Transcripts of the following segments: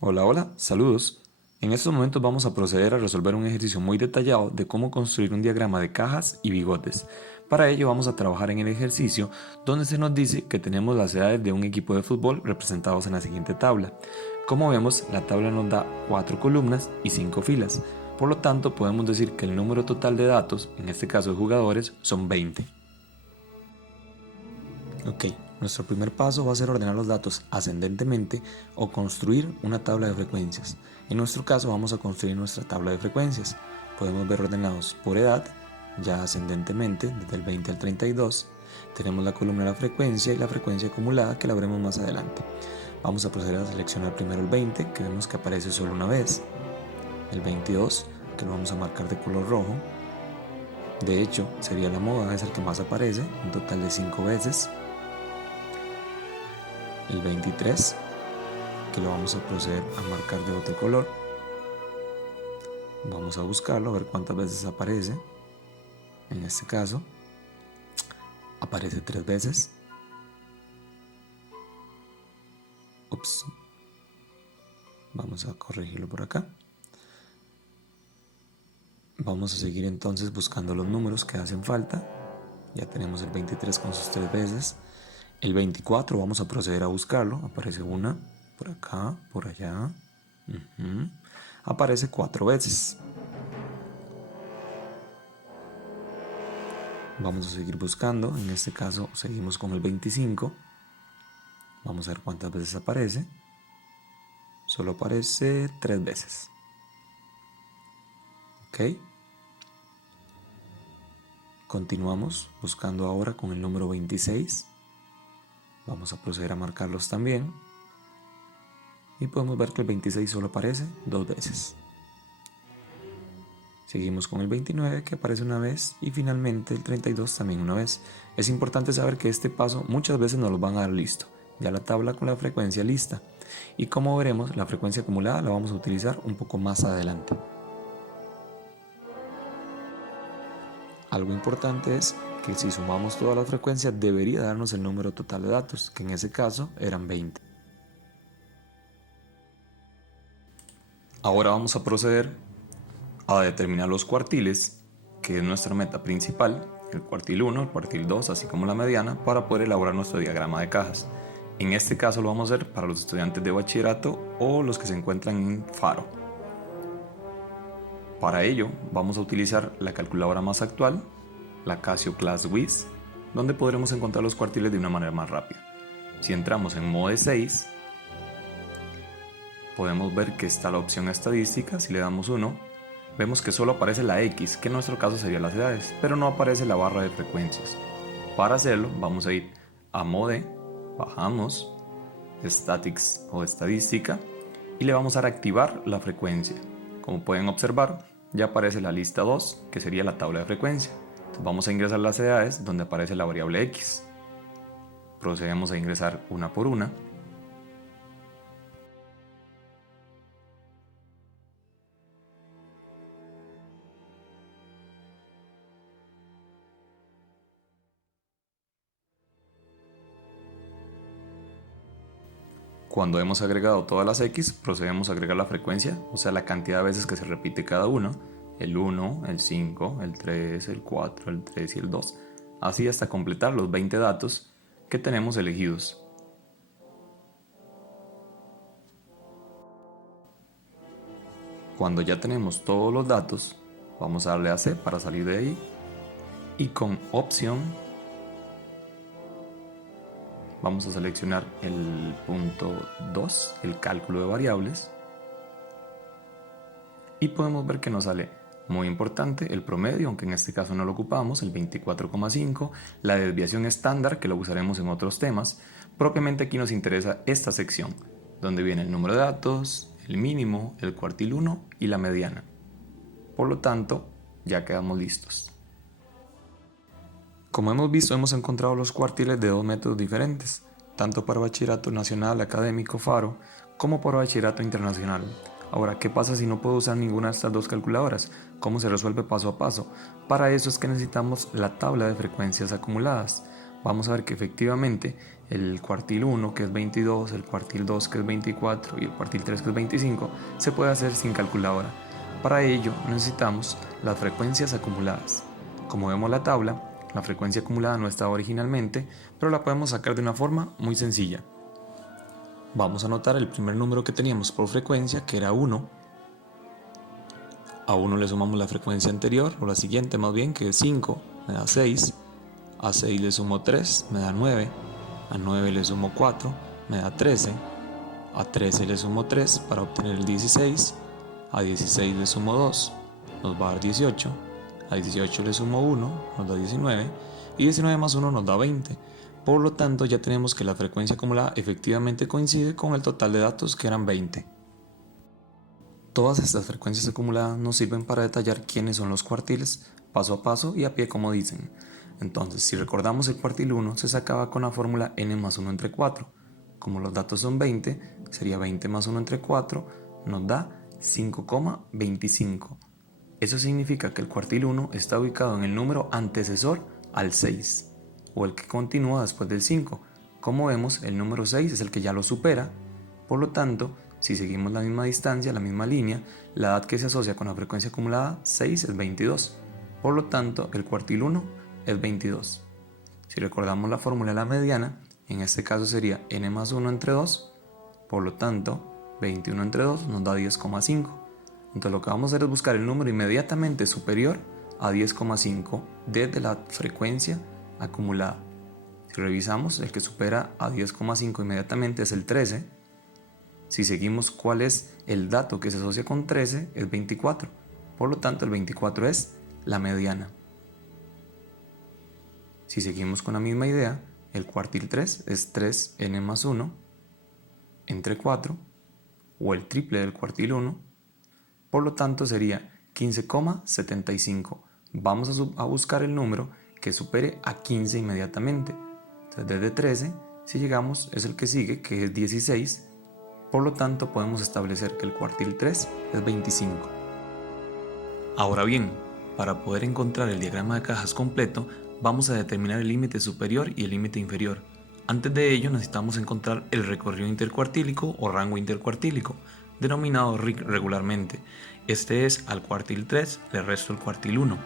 Hola, hola, saludos. En estos momentos vamos a proceder a resolver un ejercicio muy detallado de cómo construir un diagrama de cajas y bigotes. Para ello vamos a trabajar en el ejercicio donde se nos dice que tenemos las edades de un equipo de fútbol representados en la siguiente tabla. Como vemos, la tabla nos da 4 columnas y 5 filas. Por lo tanto, podemos decir que el número total de datos, en este caso de jugadores, son 20. Ok, nuestro primer paso va a ser ordenar los datos ascendentemente o construir una tabla de frecuencias. En nuestro caso vamos a construir nuestra tabla de frecuencias. Podemos ver ordenados por edad, ya ascendentemente, desde el 20 al 32. Tenemos la columna de la frecuencia y la frecuencia acumulada que la veremos más adelante. Vamos a proceder a seleccionar primero el 20, que vemos que aparece solo una vez. El 22, que lo vamos a marcar de color rojo. De hecho, sería la moda, es el que más aparece, un total de 5 veces. El 23, que lo vamos a proceder a marcar de otro color. Vamos a buscarlo, a ver cuántas veces aparece. En este caso, aparece 3 veces. Ups, vamos a corregirlo por acá. Vamos a seguir entonces buscando los números que hacen falta. Ya tenemos el 23 con sus 3 veces. El 24 vamos a proceder a buscarlo. Aparece una, por acá, por allá. Aparece 4 veces. Vamos a seguir buscando. En este caso seguimos con el 25. Vamos a ver cuántas veces aparece. Solo aparece 3 veces. Ok. Continuamos buscando ahora con el número 26. Vamos a proceder a marcarlos también. Y podemos ver que el 26 solo aparece 2 veces. Seguimos con el 29 que aparece una vez y finalmente el 32 también una vez. Es importante saber que este paso muchas veces nos lo van a dar listo. Ya la tabla con la frecuencia lista. Y como veremos, la frecuencia acumulada la vamos a utilizar un poco más adelante. Algo importante es que si sumamos todas las frecuencias debería darnos el número total de datos, que en ese caso eran 20. Ahora vamos a proceder a determinar los cuartiles, que es nuestra meta principal, el cuartil 1, el cuartil 2, así como la mediana, para poder elaborar nuestro diagrama de cajas. En este caso lo vamos a hacer para los estudiantes de bachillerato o los que se encuentran en Faro. Para ello vamos a utilizar la calculadora más actual, la Casio ClassWiz, donde podremos encontrar los cuartiles de una manera más rápida. Si entramos en Mode 6, podemos ver que está la opción estadística. Si le damos 1, vemos que solo aparece la X, que en nuestro caso sería las edades, pero no aparece la barra de frecuencias. Para hacerlo vamos a ir a Mode, bajamos, Statics o estadística y le vamos a dar a activar la frecuencia. Como pueden observar, ya aparece la lista 2, que sería la tabla de frecuencia. Entonces vamos a ingresar las edades donde aparece la variable X. Procedemos a ingresar una por una. Cuando hemos agregado todas las X, procedemos a agregar la frecuencia, o sea, la cantidad de veces que se repite cada uno, el 1, el 5, el 3, el 4, el 3 y el 2, así hasta completar los 20 datos que tenemos elegidos. Cuando ya tenemos todos los datos, vamos a darle a C para salir de ahí y con opción vamos a seleccionar el punto 2, el cálculo de variables, y podemos ver que nos sale muy importante el promedio, aunque en este caso no lo ocupamos, el 24,5, la desviación estándar, que lo usaremos en otros temas. Propiamente aquí nos interesa esta sección, donde viene el número de datos, el mínimo, el cuartil 1 y la mediana. Por lo tanto, ya quedamos listos. Como hemos visto, hemos encontrado los cuartiles de dos métodos diferentes, tanto para bachillerato nacional académico Faro como para bachillerato internacional. Ahora, ¿qué pasa si no puedo usar ninguna de estas dos calculadoras? ¿Cómo se resuelve paso a paso? Para eso es que necesitamos la tabla de frecuencias acumuladas. vamos a ver que efectivamente el cuartil 1, que es 22, el cuartil 2, que es 24, y el cuartil 3, que es 25, se puede hacer sin calculadora. Para ello necesitamos las frecuencias acumuladas. Como vemos en la tabla, la frecuencia acumulada no estaba originalmente, pero la podemos sacar de una forma muy sencilla. Vamos a anotar el primer número que teníamos por frecuencia, que era 1. A 1 le sumamos la frecuencia anterior, o la siguiente más bien, que es 5, me da 6. A 6 le sumo 3, me da 9. A 9 le sumo 4, me da 13. A 13 le sumo 3 para obtener el 16. A 16 le sumo 2, nos va a dar 18. A 18 le sumo 1, nos da 19. Y 19 más 1 nos da 20. Por lo tanto, ya tenemos que la frecuencia acumulada efectivamente coincide con el total de datos, que eran 20. Todas estas frecuencias acumuladas nos sirven para detallar quiénes son los cuartiles, paso a paso y a pie como dicen. Entonces, si recordamos el cuartil 1, se sacaba con la fórmula n más 1 entre 4. Como los datos son 20, sería 20 más 1 entre 4, nos da 5,25. Eso significa que el cuartil 1 está ubicado en el número antecesor al 6, o el que continúa después del 5. Como vemos, el número 6 es el que ya lo supera. Por lo tanto, si seguimos la misma distancia, la misma línea, la edad que se asocia con la frecuencia acumulada 6 es 22. Por lo tanto, el cuartil 1 es 22. Si recordamos la fórmula de la mediana, en este caso sería n más 1 entre 2. Por lo tanto, 21 entre 2 nos da 10,5. Entonces lo que vamos a hacer es buscar el número inmediatamente superior a 10,5 desde la frecuencia acumulada. Si revisamos, el que supera a 10,5 inmediatamente es el 13. Si seguimos cuál es el dato que se asocia con 13, es 24. Por lo tanto, el 24 es la mediana. Si seguimos con la misma idea, el cuartil 3 es 3n más 1 entre 4, o el triple del cuartil 1. Por lo tanto, sería 15,75. Vamos a buscar el número que supere a 15 inmediatamente. Entonces, desde 13, si llegamos, es el que sigue, que es 16. Por lo tanto, podemos establecer que el cuartil 3 es 25. Ahora bien, para poder encontrar el diagrama de cajas completo, vamos a determinar el límite superior y el límite inferior. Antes de ello, necesitamos encontrar el recorrido intercuartílico o rango intercuartílico, denominado RIC regularmente. Este es al cuartil 3 le resto el cuartil 1.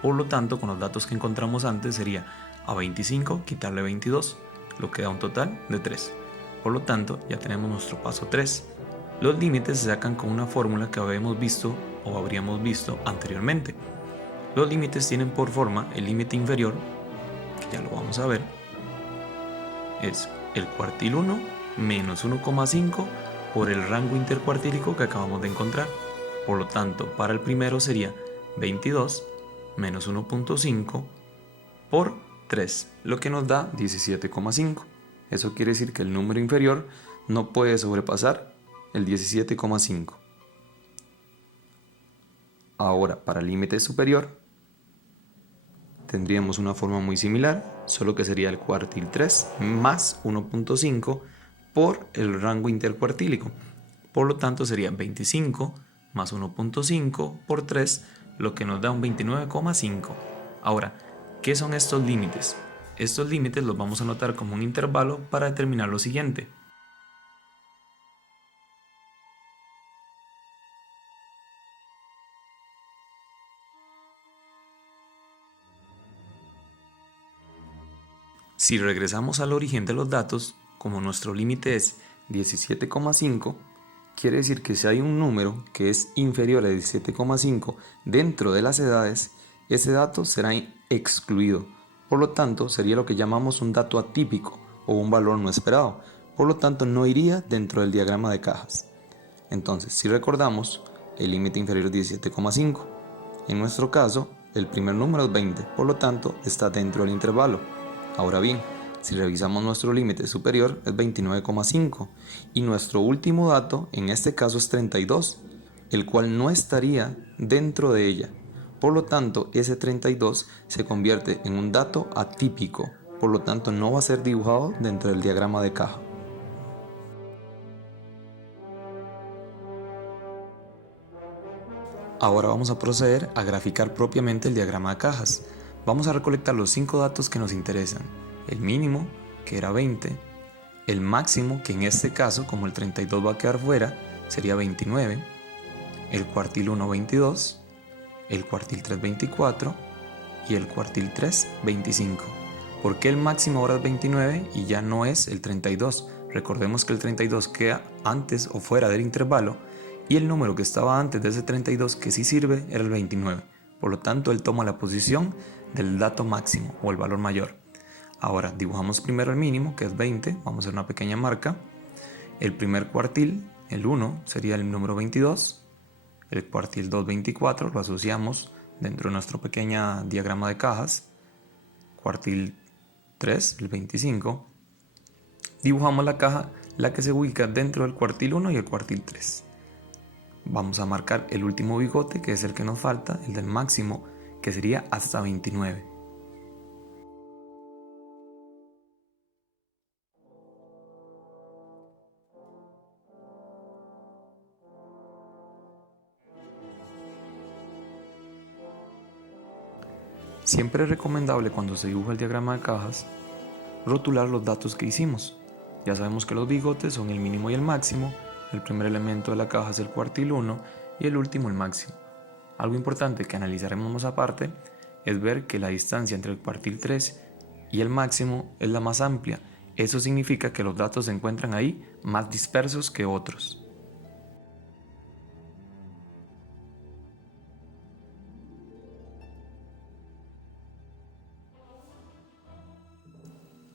Por lo tanto, con los datos que encontramos antes sería a 25 quitarle 22, lo que da un total de 3. Por lo tanto, ya tenemos nuestro paso 3. Los límites se sacan con una fórmula que habíamos visto o habríamos visto anteriormente. Los límites tienen por forma el límite inferior, que ya lo vamos a ver, es el cuartil 1 menos 1,5 por el rango intercuartílico que acabamos de encontrar. Por lo tanto, para el primero sería 22 menos 1,5 por 3, lo que nos da 17,5. Eso quiere decir que el número inferior no puede sobrepasar el 17,5. Ahora, para el límite superior, tendríamos una forma muy similar, solo que sería el cuartil 3 más 1,5 por el rango intercuartílico. Por lo tanto, sería 25 más 1,5 por 3, lo que nos da un 29,5. Ahora, ¿qué son estos límites? Estos límites los vamos a anotar como un intervalo para determinar lo siguiente. Si regresamos al origen de los datos, como nuestro límite es 17,5, quiere decir que si hay un número que es inferior a 17,5 dentro de las edades, ese dato será excluido. Por lo tanto, sería lo que llamamos un dato atípico o un valor no esperado. Por lo tanto, no iría dentro del diagrama de cajas. Entonces, si recordamos, el límite inferior es 17,5. En nuestro caso, el primer número es 20, por lo tanto, está dentro del intervalo. Ahora bien, si revisamos nuestro límite superior es 29,5 y nuestro último dato en este caso es 32, el cual no estaría dentro de ella. Por lo tanto, ese 32 se convierte en un dato atípico, por lo tanto no va a ser dibujado dentro del diagrama de caja. Ahora vamos a proceder a graficar propiamente el diagrama de cajas. Vamos a recolectar los 5 datos que nos interesan. el mínimo, que era 20, el máximo, que en este caso, como el 32 va a quedar fuera, sería 29, el cuartil 1, 22, el cuartil 3, 24 y el cuartil 3, 25. ¿Por qué el máximo ahora es 29 y ya no es el 32? Recordemos que el 32 queda antes o fuera del intervalo y el número que estaba antes de ese 32 que sí sirve era el 29. Por lo tanto, él toma la posición del dato máximo o el valor mayor. Ahora dibujamos primero el mínimo, que es 20, vamos a hacer una pequeña marca. El primer cuartil, el 1, sería el número 22. El cuartil 2, 24, lo asociamos dentro de nuestro pequeño diagrama de cajas. Cuartil 3, el 25. Dibujamos la caja, la que se ubica dentro del cuartil 1 y el cuartil 3. Vamos a marcar el último bigote, que es el que nos falta, el del máximo, que sería hasta 29. Siempre es recomendable cuando se dibuja el diagrama de cajas rotular los datos que hicimos. Ya sabemos que los bigotes son el mínimo y el máximo, el primer elemento de la caja es el cuartil 1 y el último el máximo. Algo importante que analizaremos más aparte es ver que la distancia entre el cuartil 3 y el máximo es la más amplia. Eso significa que los datos se encuentran ahí más dispersos que otros.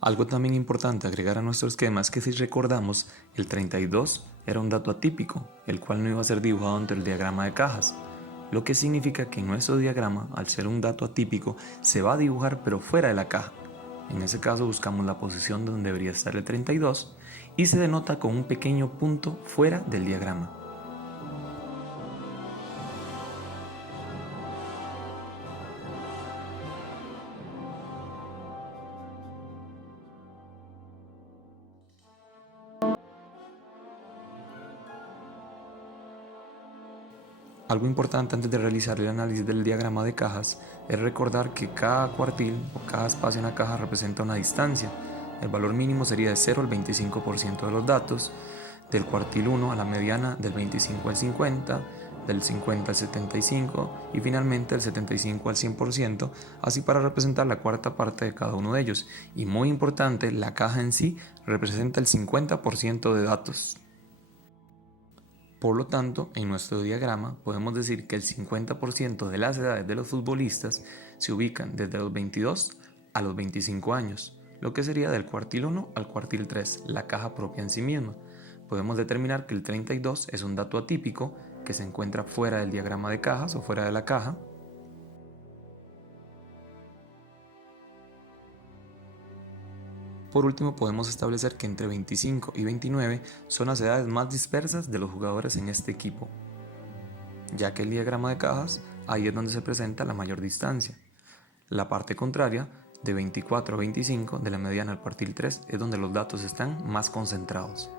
Algo también importante agregar a nuestro esquema es que si recordamos, el 32 era un dato atípico, el cual no iba a ser dibujado entre el diagrama de cajas, lo que significa que nuestro diagrama, al ser un dato atípico, se va a dibujar pero fuera de la caja. En ese caso buscamos la posición donde debería estar el 32 y se denota con un pequeño punto fuera del diagrama. Algo importante antes de realizar el análisis del diagrama de cajas es recordar que cada cuartil o cada espacio en la caja representa una distancia. El valor mínimo sería de 0 al 25% de los datos, del cuartil 1 a la mediana del 25 al 50, del 50 al 75 y finalmente del 75 al 100%, así para representar la cuarta parte de cada uno de ellos. Y muy importante, la caja en sí representa el 50% de datos. Por lo tanto, en nuestro diagrama podemos decir que el 50% de las edades de los futbolistas se ubican desde los 22 a los 25 años, lo que sería del cuartil 1 al cuartil 3, la caja propia en sí misma. Podemos determinar que el 32 es un dato atípico que se encuentra fuera del diagrama de cajas o fuera de la caja. Por último, podemos establecer que entre 25 y 29 son las edades más dispersas de los jugadores en este equipo, ya que el diagrama de cajas ahí es donde se presenta la mayor distancia. La parte contraria, de 24 a 25, de la mediana al cuartil 3, es donde los datos están más concentrados.